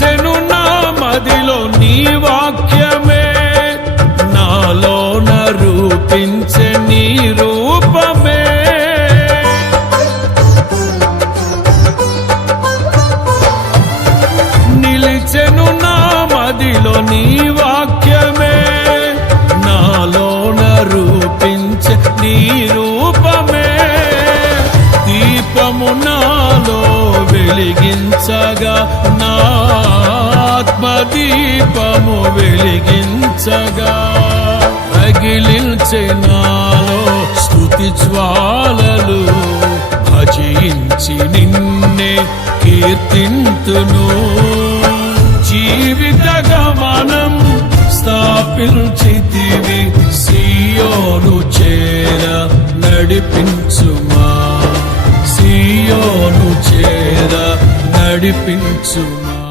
నిలిచెను నా మదిలో నీ వాక్యమే నాలో రూపించే నీ రూపమే నిలిచెను నా మదిలో నీ వాక్యమే నాలో రూపించే నీ రూపమే దీపము నాలో వెలిగించగా నాత్మదీపము వెలిగించగా రగిలించే స్థుతి జ్వాలలు భజించి నిన్నే కీర్తింతును జీవిత గమనం స్థాపించితివి సీయోను చేర నడిపించుమా సియోను చేర నడిపించుమా